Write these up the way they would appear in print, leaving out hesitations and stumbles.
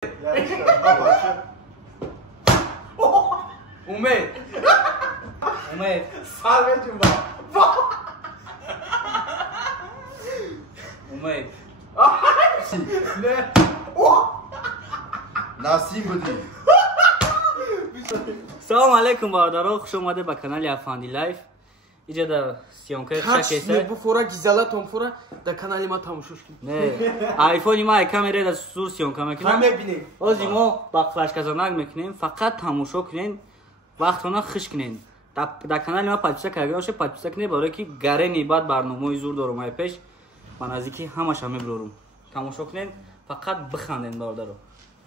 اومد سر بجون با اومد نه نسیم بودی. سلام علیکم برادران، خوش اومده به کانال افندی لایف. اینجا در سیونکای شکسته بفورا گیزالا تونفورا در کانال ما تماشاش کن. نه آیفون ما کامera در سور سیونکا میکنیم. هم ببینیم. از ما با فلش کازانک میکنیم، فقط تماشا کنین، وقتونه خوش کنین. در کانال ما پادپیسا کردن باشه، پادپیسا کنین برای که گرینی بعد برنامه زور دارم مای پیش. من از اینکه همش میبرم. تماشا کنین، فقط بخندین برادران.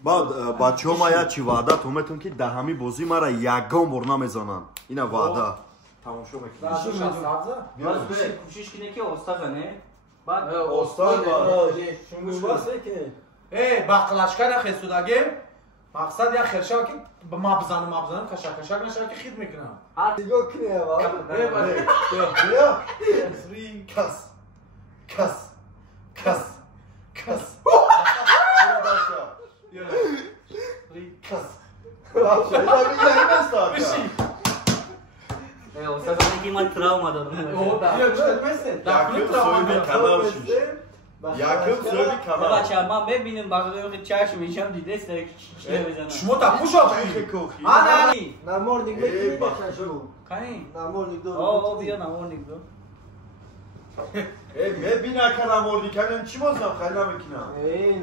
بعد بچه‌ها ما یا چی وعده تومتون که دهمی بازی مرا یگان بر نمیزنن. اینا وعده. تماشا میکنید. باز کوشش کنین که استاد نه. بعد استاد باقلاشکا خستوداگی مقصد یا خرشا که ما بزنم کشک نشه که خید میکنم. دیگه کنه وا. کس. استاد که من تراوما دارم. Yakıp söyle kanal. بچه من ببینیم بقیه چشم میشم دیده است که بزنم. شما تپوش آخی. نمورنیک بگیر شو. کانی؟ نمورنیک دو. آه بیا نمورنیک دو. ببینا که نموردی کنن چی بازم خیلی نمیکنم.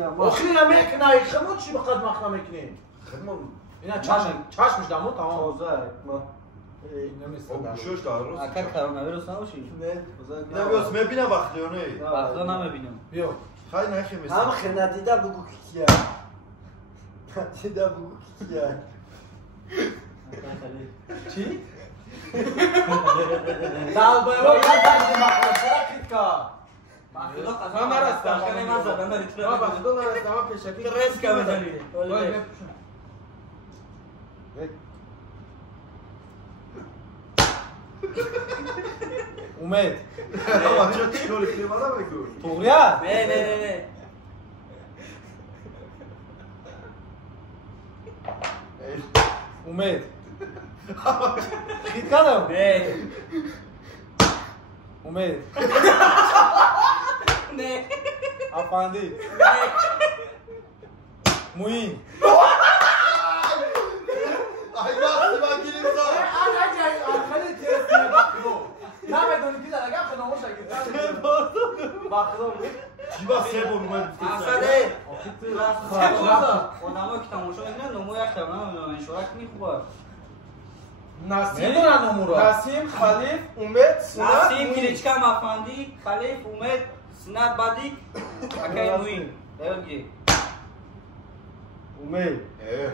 نمورنیک. آخی نمیکنه. شما چی بخواد مخنا میکنین؟ خدمت. اینا چشمش دامو تمام. اوزای ما. شوش دارو. اکا کرونا ویروس نباشی؟ نه بیاس میبینم وقتی اونه. وقتا نمیبینم. بیا. خیلی نخیم هم خیلی ندیده بگو کیه. ندیده بگو کیه. چی؟ دال باید یادم مخنا چرا کیتکا؟ من مرستم کنه من زدم داری ما بخدا نرسیم ما پیشکی رس که بزنی. اومد. بچه چی کاری کنی من نمیگو. توغیا؟ نه. اومد. خید کردم؟ نه. اومد. نه. افندی. موین. Ay nasıl ben gireyim sana? خیلی تیزی بخدو. نه بدونی که درگاه خنامو شکل. بخدو. Civa sebol اومد. اصله. خودمو که تماشا میکنم نمو یک تمام انشورت کنی خوبه. نسیم نمورا. نسیم خلیف اومد نسیم کلیچکا افندی خلیف اومد سنت بعدی اکای موین دیگه اومد.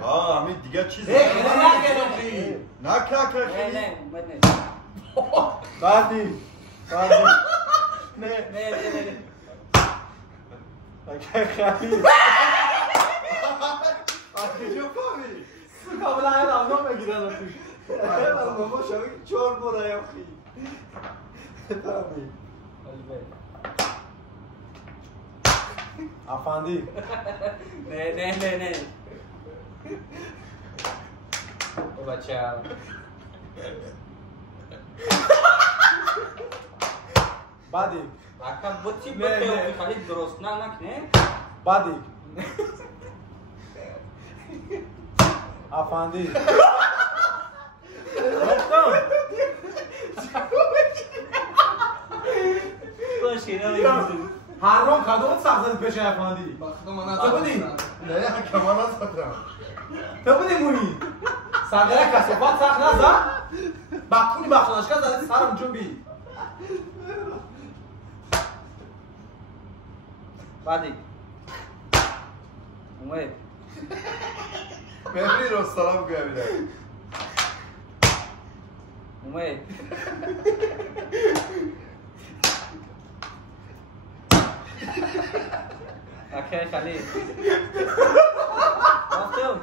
ها همین دیگه چیز نه گلوی. نه که نه اومد نه بعدی نه اگه خلیف Akıcı fami. کاملا این آنها میگیرن توش. بابا شبیه 4 برای اخی فهمی افندی. نه او بچه بعدی. اکا بطی بطی خالید درست نکنه بعدی. افندی. باشی نمیگم هر روم کدوم سخت پیش افندی. تو بودی؟ Ne kaman atmadım. تو بودی مویی. سرگره کسافت سخت نزد. بکنی بخلاشکا زده سرم جنبی. بعدی اومد Mehri Rostalam gömüle. اومد اکای خالید وقتم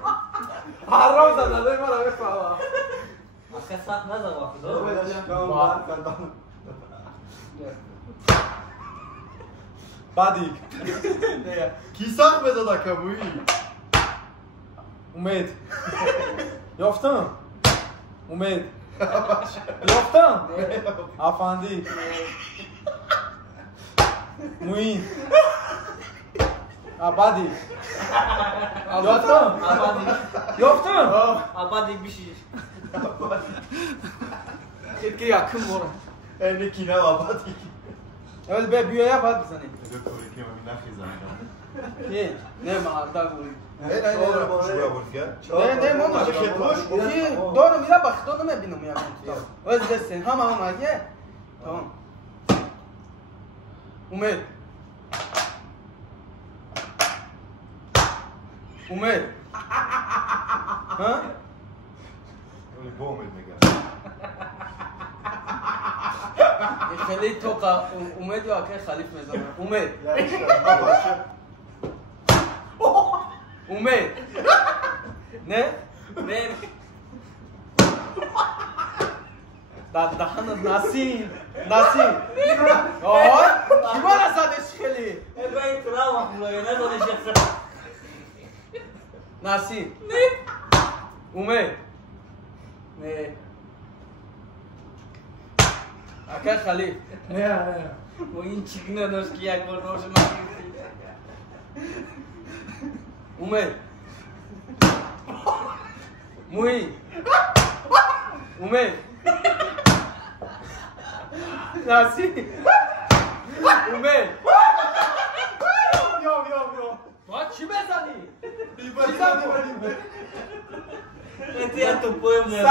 هر روم زده مرا بفهمم. اکا سخت نزد وقت بعدی. Kisak mı da kamuyu? امید یافتم امید یافتم افندی موین آبادی یافتم یافتم آبادی بیشی که yakın برو اینه کی نه آبادی اول به بیایا بعد بزنی کوری که من نخیزم نه مردا گوی نه ماما دارو میره بخدا نمیبینم یا من تو دست هم اگه تمام امید امید ها با امید میگم خیلی تو امید یا که خلیف میزنه امید امید نه نه دهن نسیم آه کیما نزدش خیلی این کرا محموله نداره شخص نسیم نه امید نه اکه خلیف نه و این چیکنه داشت که یک بار نوش نکنید امید موی امید نسیم امید باید چی بزنی؟ انتیا تو پویم نه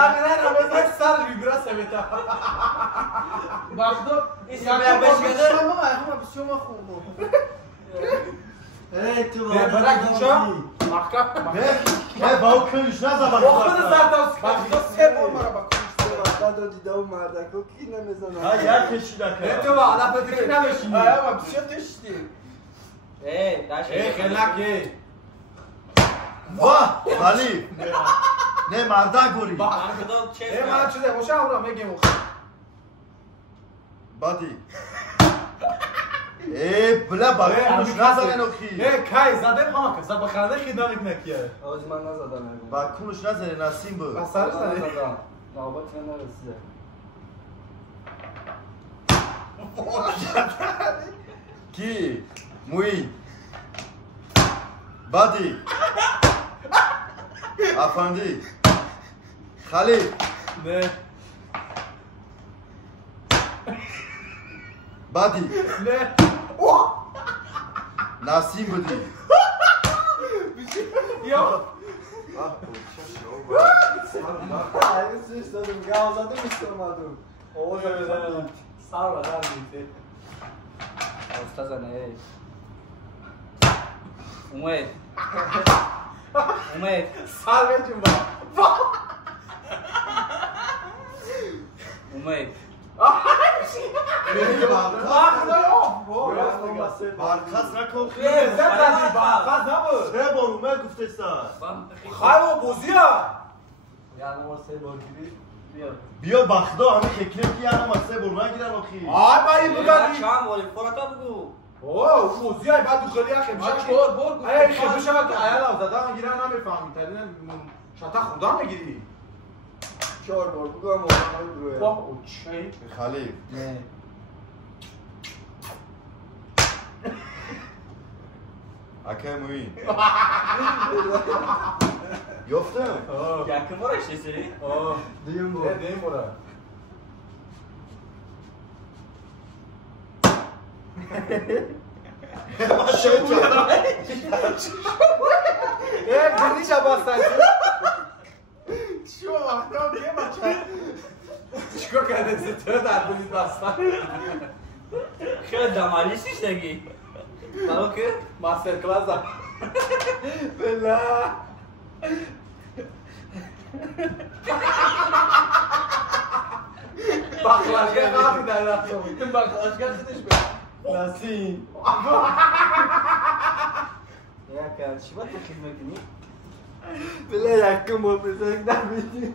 سر ویبرا سمیتا بخدا ای تو نه با کنش نزبان بخدا سه بار مرا با کنش دادا دیده و مردکو کی نمیزنه ها یا کشیده که تو با علا پترک نبشینی آیا با بسیار تشتی داشت خلق واه خلیف نه مرده گوری من خدا چه من شده باشه اون را میگیم بادی ای بلا با کنش نزنه نوخی کی زده ها که زد بخنده خیدانت نکیه آج من نزدم با کنش نزنه نسیم بود بس سر زده نوبت من نرسیده کی موی بادی افندی خلیف نه بادی نه نسیم بودی یا Aynı su istedim. Gazladım istemedim. Oğuz da سر و در بیته استاد نه امید امید سر بچون با امید برکس نکن سه بار اومد گفته سر خیلی بوزیا Yani o şey borcuydu. بیا بخدا همه تکنیم که یعنی مسته بر نگیرن آخی آی بایی بگردی چند ولی فراتا بگو اوه بوزیا بعد دوخالی اخی بشه بور ای اخی بشه که ایالا زدن گیرن نمیفهمی ترین شتا خدا میگیری 4 bor. Bu da mı olmalı با buraya? اوچی خلیف Ne? اکه موین یفتم yakın var işte seni Duyum bu. نه دیم برا گردی شباستن شو وقتا که بچه چیکار کرده زیتره در بودید بستن خیلی دمالیش نیست دگی برای که ماستر کلاس هم بلا بخلاشگاه قرفی در رفته بود این بخلاشگاه خودش به Nasıl? ya kardeşim bak hizmetini Bile yakın bu bizekten bildiğim.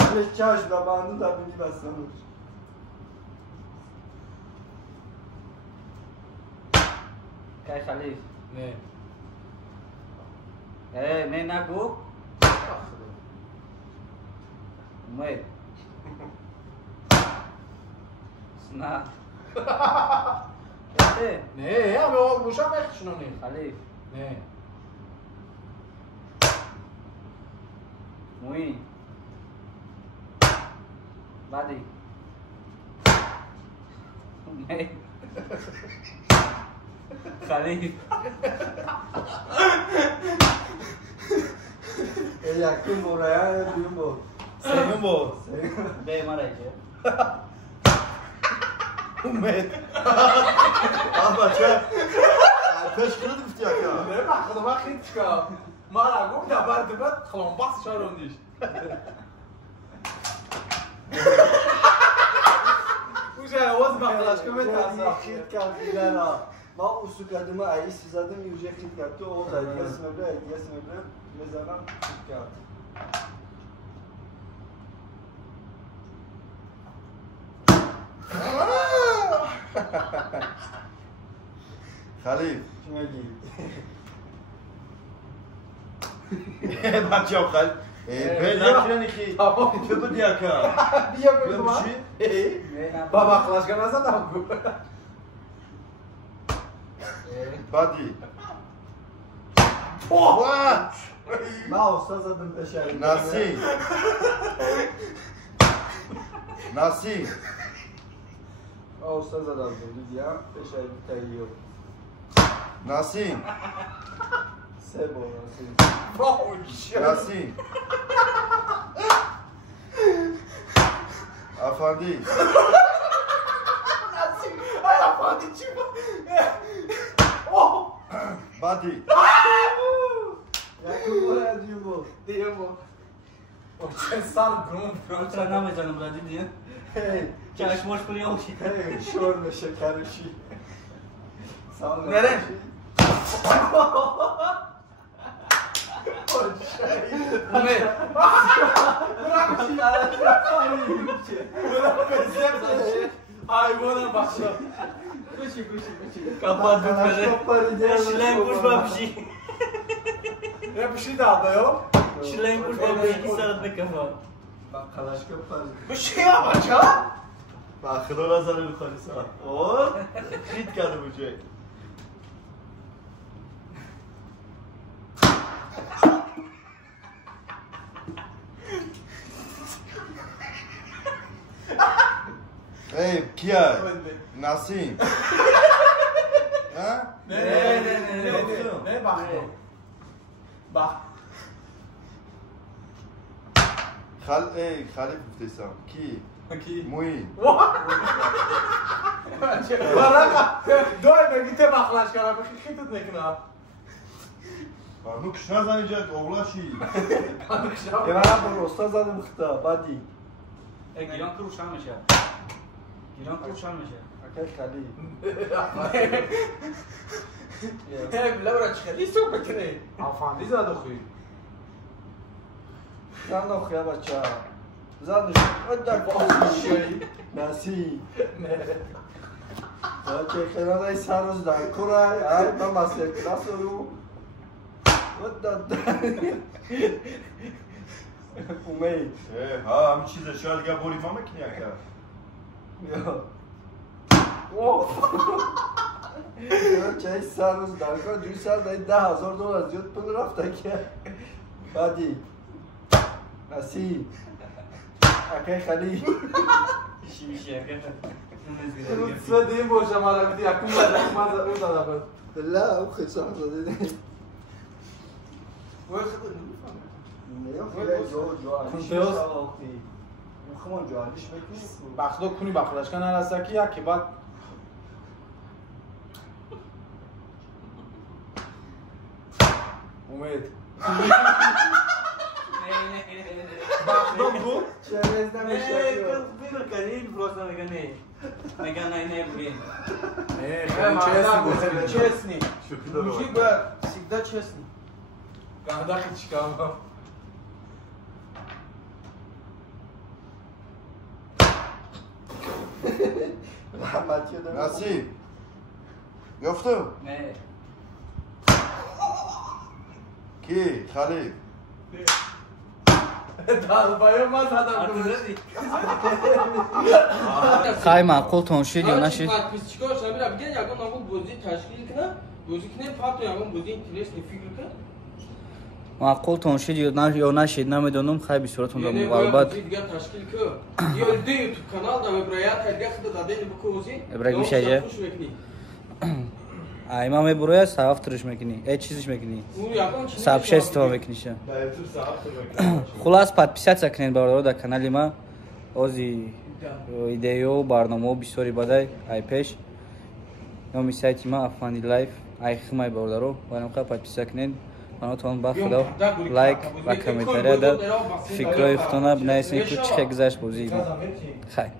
Ben hiç çarşıda bandı da beni baslanır. kay Khalif نه نه نگو امید نه نه همه آقا گوشم بخشنونی خلیف نه موین بعدی امید خلیف یکی مورایه دویم بود سیمون بود به ما رایجه امید بچه پیش کرد گفتی اکا نه بخدا من خیلی چکا ما را گفت دبر دبر خلام بحث شاروندیش اوشه آواز بخداش که بترسا خیلی کرد ایلانا ما اوسو کردیم ایسی زدم یوجه خیلی کرد تو اوز ایدیه سمبره میزنم خیلی کرد خلیف چی میگی؟ بچه ها خلیف به نکنی خی تو بودی اکا بیا بگو من بشی؟ بابا خلاش کنه نزدم گو بعدی وات ما استاد زدم پشایی نسیم نسیم ما استاد زدم دیدیم پشایی تاییو نسیم سه بار نسیم نسیم افندی افندی چی بود بعدی یکی بار دویم بود دیگه بود چه سال برون چرا نمیزنم را دیدیم چشماش پلی آوشی شور میشه کروشی نره امید حیوانم بخشا گوشی کپات بکنه شلنگ پوش بپشی یه پشی داده یو شلنگ پوش بپشی که سرت بکفا کلاشکا پاری گوشی یا بچه بخدا نزنه رو خالیسا اوه خیلی کرده بچه ای کیا نسیم ها نه بخ خلیف گفتیسم کی کی موین دوی بگی ته بخلاش کنم بخی خیتت نکنم بانو کش نزن اینجا اولا چی یه من بر استاد زدم خدا بعدی گیران کروش هم میشه گیران کروش هم میشه اکای خالی بلا برا چه خیلی سو بکنه افندی زد خوی زن نخواه بچه زن نشون نسی بچه خیلی دای سر روز در کرای ای من مسئله کلاس رو امید ها همین چیزه شاید دیگه بوری فهم کنی اکر چه سر روز در کار 200 دای $10,000 زیاد پول رفته که بعدی نسی اکای خالی چی میشه سه دیم باشه ما رو بیدی اکون بزنی من زده بود داده بود لا او خیلی سخت زده نه وای خیلی خیلی جو کنترل. خمان جوانیش بکنی بخدا کنی بخداش کنه رستکی یکی بعد امید بخدا گو چه رز نمیشه بیرو کنی فروش نمیگنی میگن نه بگین چسنی شوخی داره گوشی باید سیگده چسنی گهده خیلی چیکار کنم محمد یادم نسیم گفتم نه ки халиф Darbayı mı adam kılır? хай маъқултон шуд ё нашуд? подписчикош набира биган ягон ягон бозӣ ташкил кунад бозӣ кунем фақат ягон бозӣ интересный фикр кун маъқултон шуд ё нашуд намедонам хай бисуратонро яъне албат бозӣ дигар ташкил кун ё ду ютуб канал да веброят дигар худа дадени букӯзи ибрагим шаҷа ай ма мебурояд сабаб туриш мекунӣ чизиш мекунӣ сабша истифода мекуниша хулас подписатсия кунед бародаро дар канали ма ози идеё барномао бисёри бадай ай пеш номи сайти ма Afandi Life ай химай бародаро барнамқа подписия кунед манотон ба худо лайк ва комментария дад фикрои худтона бинависед ки чӣ гузашт бозии ма хай